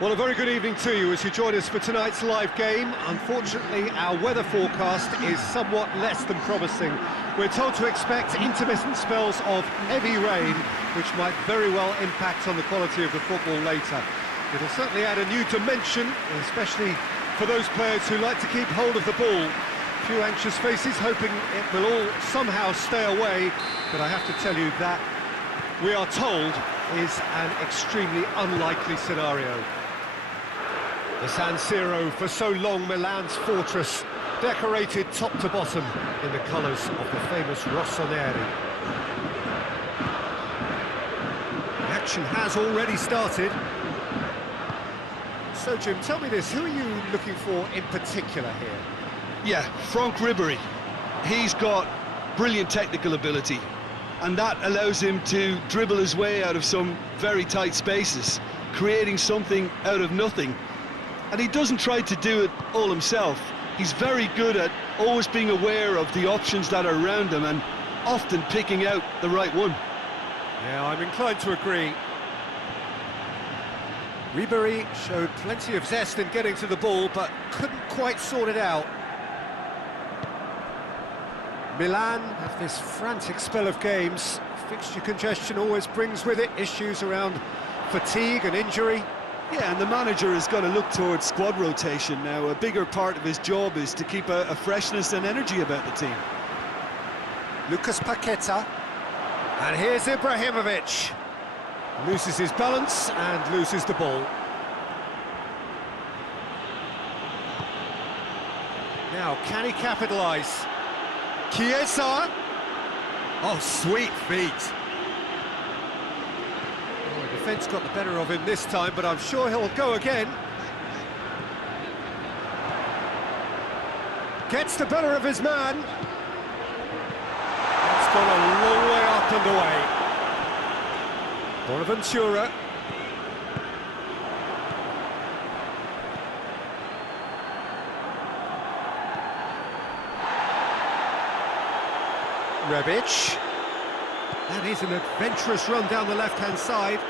Well, a very good evening to you as you join us for tonight's live game. Unfortunately, our weather forecast is somewhat less than promising. We're told to expect intermittent spells of heavy rain, which might very well impact on the quality of the football later. It'll certainly add a new dimension, especially for those players who like to keep hold of the ball. A few anxious faces hoping it will all somehow stay away, but I have to tell you that we are told is an extremely unlikely scenario. The San Siro, for so long Milan's fortress, decorated top to bottom in the colours of the famous Rossoneri. The action has already started. So Jim, tell me this, who are you looking for in particular here? Yeah, Franck Ribéry. He's got brilliant technical ability, and that allows him to dribble his way out of some very tight spaces, creating something out of nothing. And he doesn't try to do it all himself. He's very good at always being aware of the options that are around him and often picking out the right one. Yeah, I'm inclined to agree. Ribéry showed plenty of zest in getting to the ball, but couldn't quite sort it out. Milan have this frantic spell of games. Fixture congestion always brings with it issues around fatigue and injury. Yeah, and the manager has got to look towards squad rotation now. A bigger part of his job is to keep a freshness and energy about the team. Lucas Paqueta. And here's Ibrahimovic. Loses his balance and loses the ball. Now, can he capitalise? Chiesa. Oh, sweet feet. The defence got the better of him this time, but I'm sure he'll go again. Gets the better of his man. It's gone a long way up and away. Bonaventura. Rebic. That is an adventurous run down the left-hand side.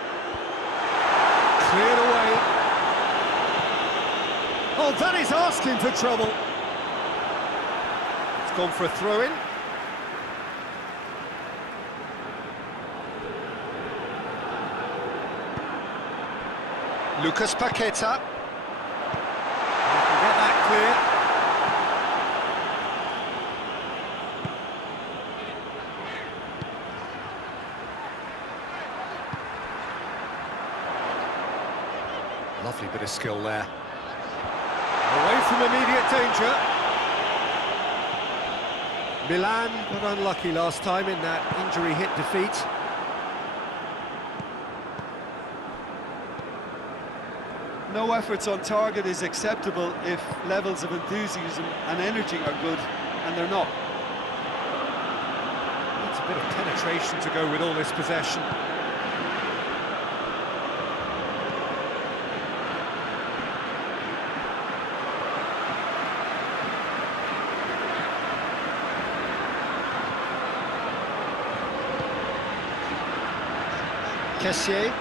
Cleared away. Oh, that is asking for trouble. It's gone for a throw-in. Lucas Paqueta. Can get that clear. Lovely bit of skill there. Away from immediate danger. Milan got unlucky last time in that injury-hit defeat. No efforts on target is acceptable if levels of enthusiasm and energy are good, and they're not. Needs a bit of penetration to go with all this possession. Kessié.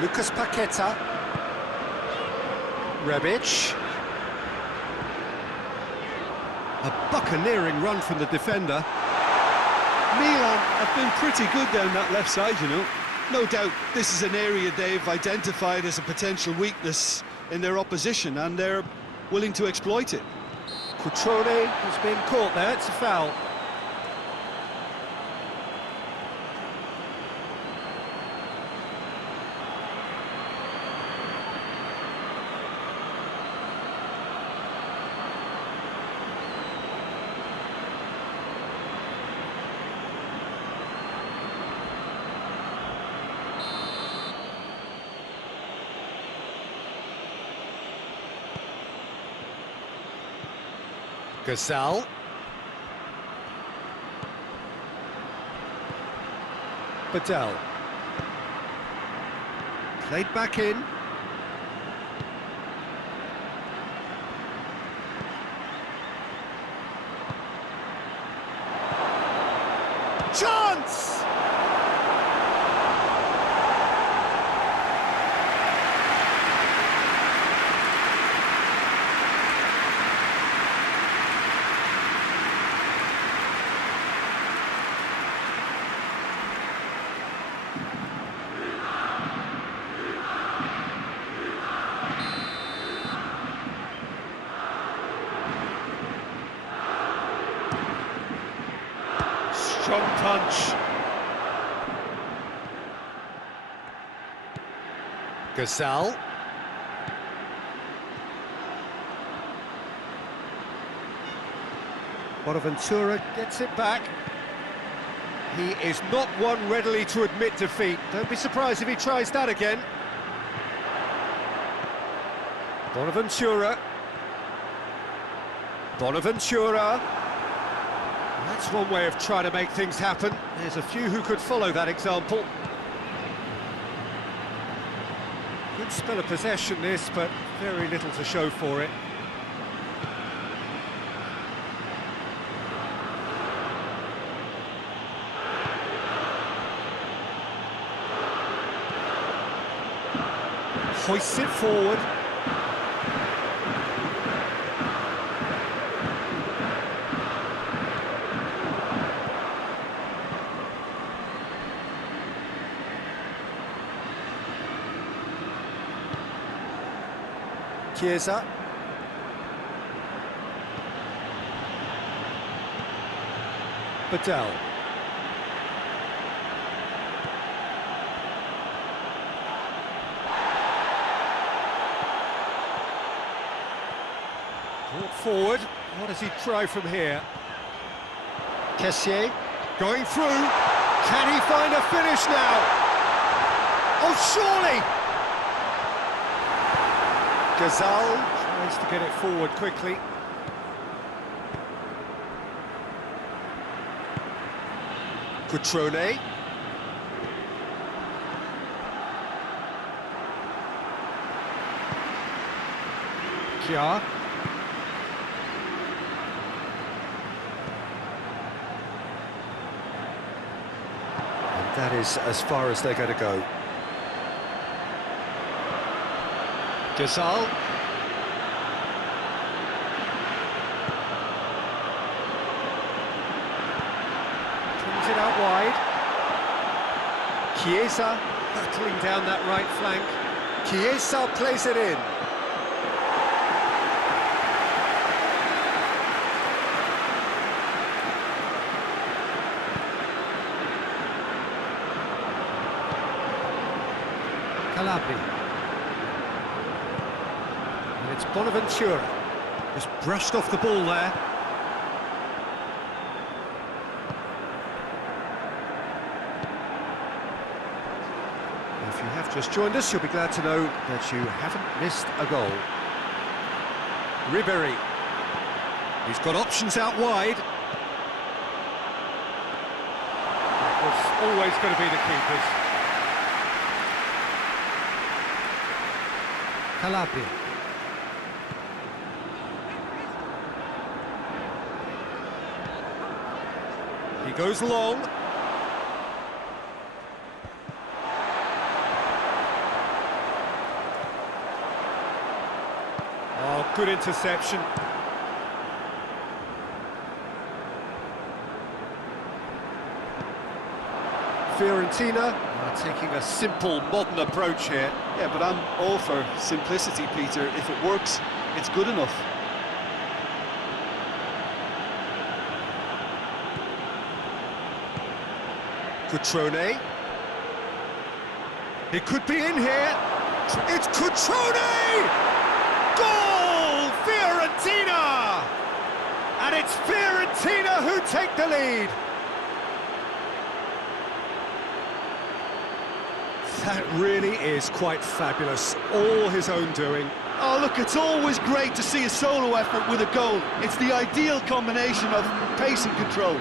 Lucas Paqueta. Rebic. A buccaneering run from the defender. Milan have been pretty good down that left side, you know. No doubt this is an area they've identified as a potential weakness in their opposition, and they're willing to exploit it. Cutrone has been caught there, it's a foul. Gazal. Badel. Played back in. Chance! punch. Gazal. Bonaventura gets it back. He is not one readily to admit defeat. Don't be surprised if he tries that again. Bonaventura. Bonaventura. That's one way of trying to make things happen. There's a few who could follow that example. Good spell of possession this, but very little to show for it. Hoists it forward. Chiesa. Badal. Brought forward. What does he try from here? Kessié going through. Can he find a finish now? Oh, surely! Gazal tries to get it forward quickly. Cutrone. Kia. And that is as far as they're going to go. Gazal. Brings it out wide. Chiesa battling down that right flank. Chiesa plays it in. Calabria. It's Bonaventura, just brushed off the ball there. If you have just joined us, you'll be glad to know that you haven't missed a goal. Ribery, he's got options out wide. That was always going to be the keepers. Calabria. He goes long. Oh, good interception. Fiorentina are taking a simple, modern approach here. Yeah, but I'm all for simplicity, Peter. If it works, it's good enough. Cutrone. It could be in here. It's Cutrone! Goal! Fiorentina! And it's Fiorentina who take the lead. That really is quite fabulous. All his own doing. Oh, look, it's always great to see a solo effort with a goal. It's the ideal combination of pace and control.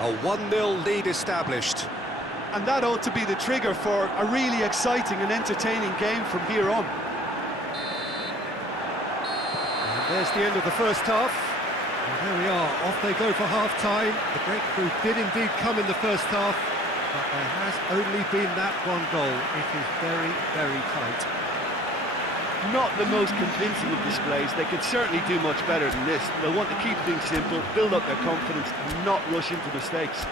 A 1-0 lead established. And that ought to be the trigger for a really exciting and entertaining game from here on. And there's the end of the first half. There we are, off they go for half-time. The breakthrough did indeed come in the first half, but there has only been that one goal. It is very, very tight. Not the most convincing of displays. They could certainly do much better than this. They'll want to keep things simple, build up their confidence, and not rush into mistakes.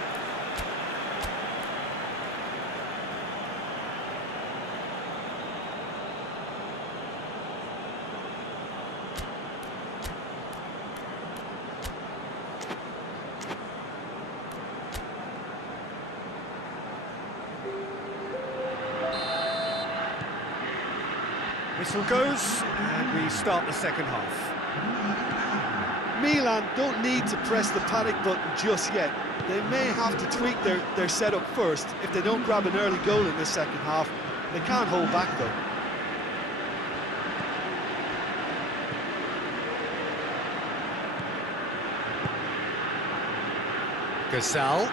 Whistle goes, and we start the second half. Milan don't need to press the panic button just yet. They may have to tweak their setup first if they don't grab an early goal in the second half. They can't hold back though. Gasal.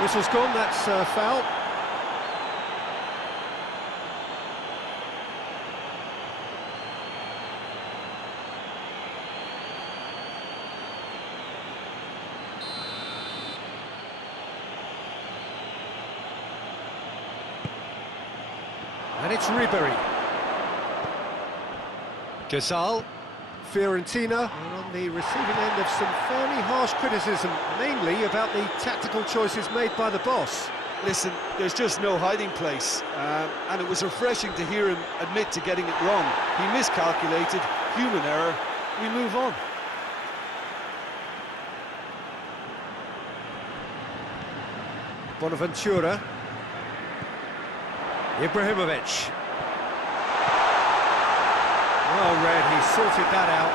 Whistle's gone, that's a foul. And it's Ribery. Gasal. Fiorentina are on the receiving end of some fairly harsh criticism, mainly about the tactical choices made by the boss. Listen, there's just no hiding place, and it was refreshing to hear him admit to getting it wrong. He miscalculated, human error, we move on. Bonaventura. Ibrahimovic. Well read, he sorted that out.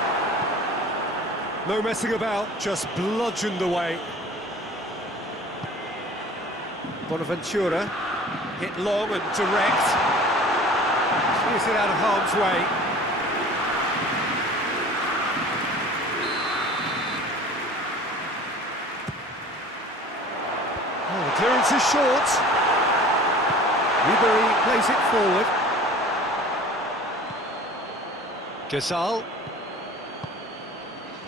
No messing about, just bludgeoned away. Bonaventura, hit long and direct. Clears it out of harm's way. Oh, the clearance is short. Ribery plays it forward. Gasal.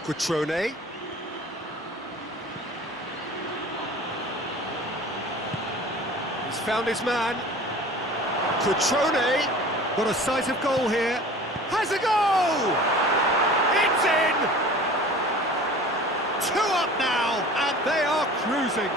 Cutrone. He's found his man. Cutrone. Got a sight of goal here. Has a goal! It's in! 2 up now, and they are cruising.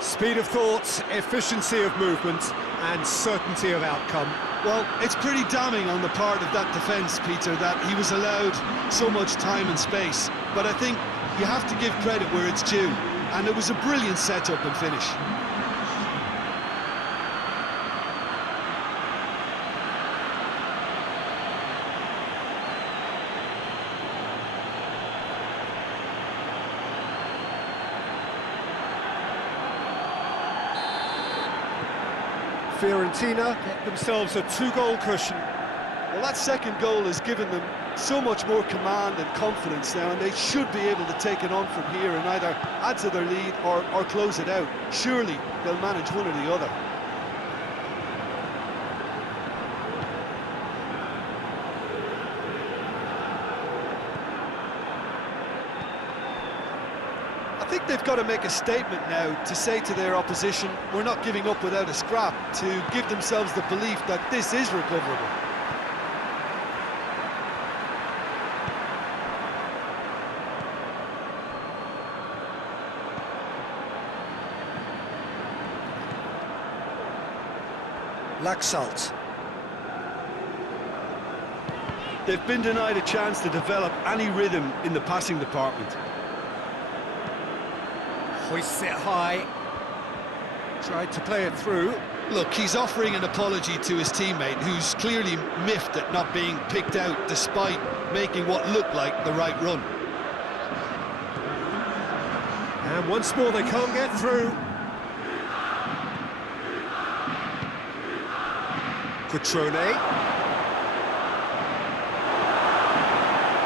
Speed of thought, efficiency of movement, and certainty of outcome. Well, it's pretty damning on the part of that defence, Peter, that he was allowed so much time and space. But I think you have to give credit where it's due, and it was a brilliant setup and finish. Fiorentina get themselves a 2-goal cushion. Well, that second goal has given them so much more command and confidence now, and they should be able to take it on from here and either add to their lead or close it out. Surely they'll manage one or the other. I think they've got to make a statement now to say to their opposition, we're not giving up without a scrap, to give themselves the belief that this is recoverable. Laxalt. They've been denied a chance to develop any rhythm in the passing department. Hoists it high. Tried to play it through. Look, he's offering an apology to his teammate, who's clearly miffed at not being picked out despite making what looked like the right run. And once more they can't get through. Cutrone.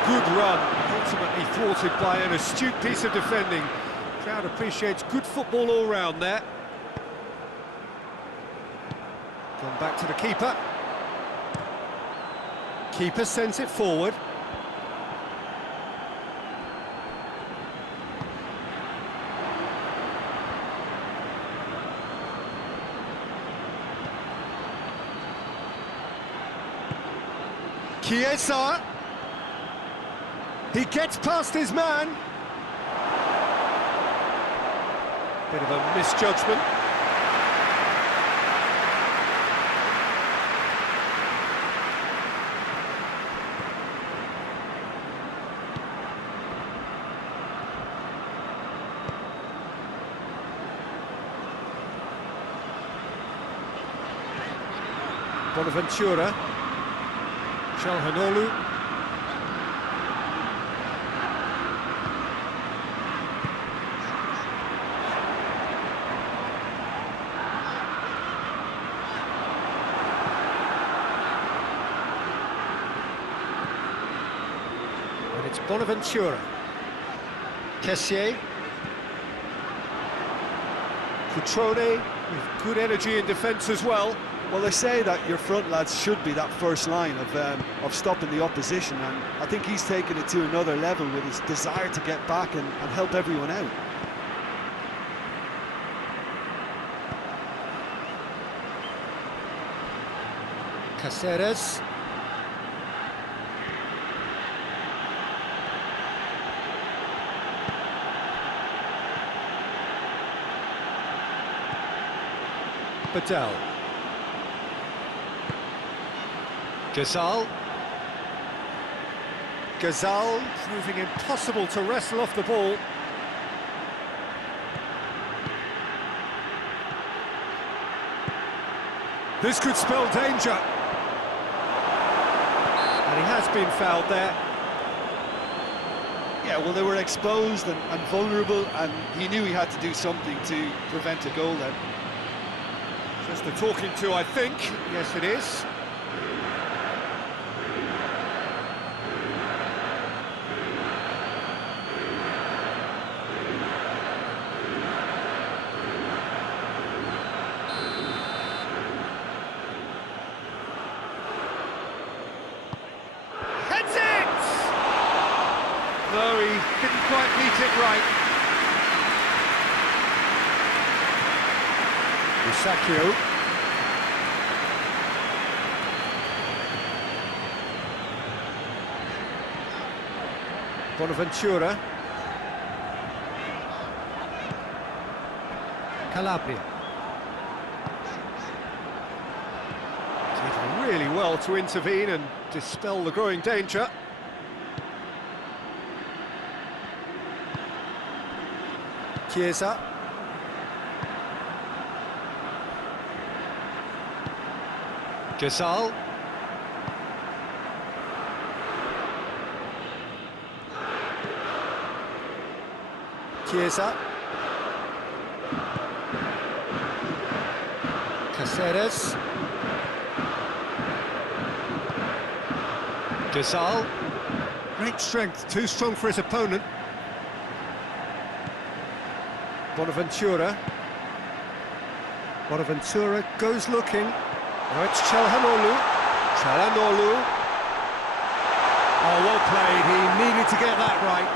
Good run, ultimately thwarted by an astute piece of defending. Crowd appreciates good football all round there. Gone back to the keeper. Keeper sends it forward. Chiesa. He gets past his man. Bit of a misjudgment. Bonaventura. Calhanoglu. And it's Bonaventura. Kessié. Cutrone with good energy in defence as well. Well, they say that your front lads should be that first line of stopping the opposition, and I think he's taken it to another level with his desire to get back and help everyone out. Cáceres. Badal. Gazal. Gazal proving impossible to wrestle off the ball. This could spell danger. And he has been fouled there. Yeah, well, they were exposed and vulnerable, and he knew he had to do something to prevent a goal then. Just a talking to, I think. Yes, it is. Heads it! No, he didn't quite beat it right. Musacchio. Bonaventura. Calabria. Did really well to intervene and dispel the growing danger. Chiesa. Gazal. Chiesa. Cáceres. Gazal. Great strength, too strong for his opponent. Bonaventura. Bonaventura goes looking. Now it's Calhanoglu. Calhanoglu. Oh, well played. He needed to get that right.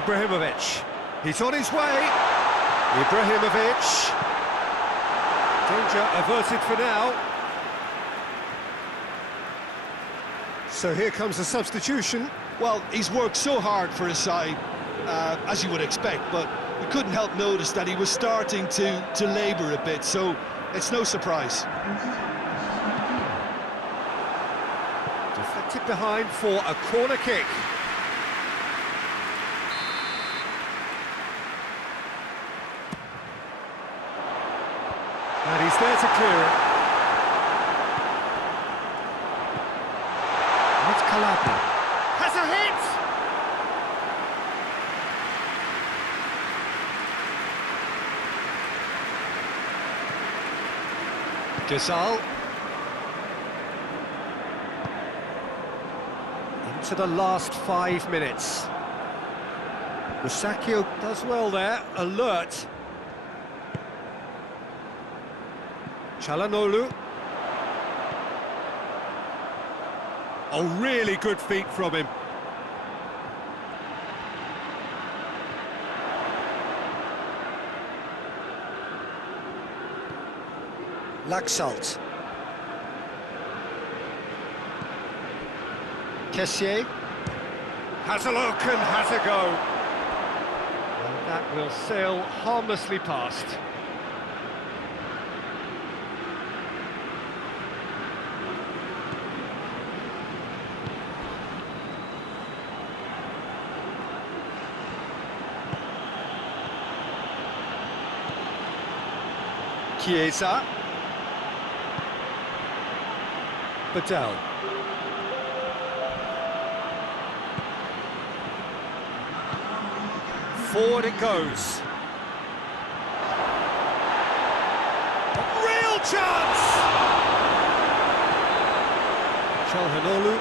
Ibrahimovic. He's on his way. Ibrahimovic. Danger averted for now. So here comes the substitution. Well, he's worked so hard for his side, as you would expect, but we couldn't help notice that he was starting to labour a bit, so it's no surprise. Deflected behind for a corner kick. And he's there to clear it. And it's Calabria. Has a hit! Gazal. Into the last 5 minutes. Musacchio does well there, alert. Çalhanoğlu. Oh, really good feet from him. Laxalt. Kessié. Has a look and has a go. And that will sail harmlessly past. Chiesa. Badal. Forward it goes. Real chance! Çalhanoğlu.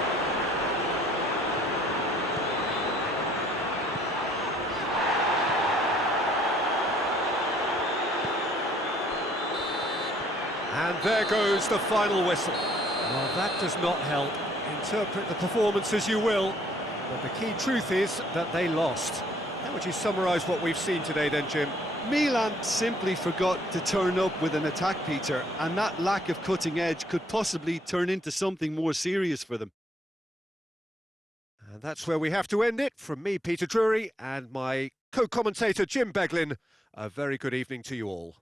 And there goes the final whistle. Well, that does not help. Interpret the performance as you will, but the key truth is that they lost. How would you summarise what we've seen today then, Jim? Milan simply forgot to turn up with an attack, Peter, and that lack of cutting edge could possibly turn into something more serious for them. And that's where we have to end it. From me, Peter Drury, and my co-commentator, Jim Beglin, a very good evening to you all.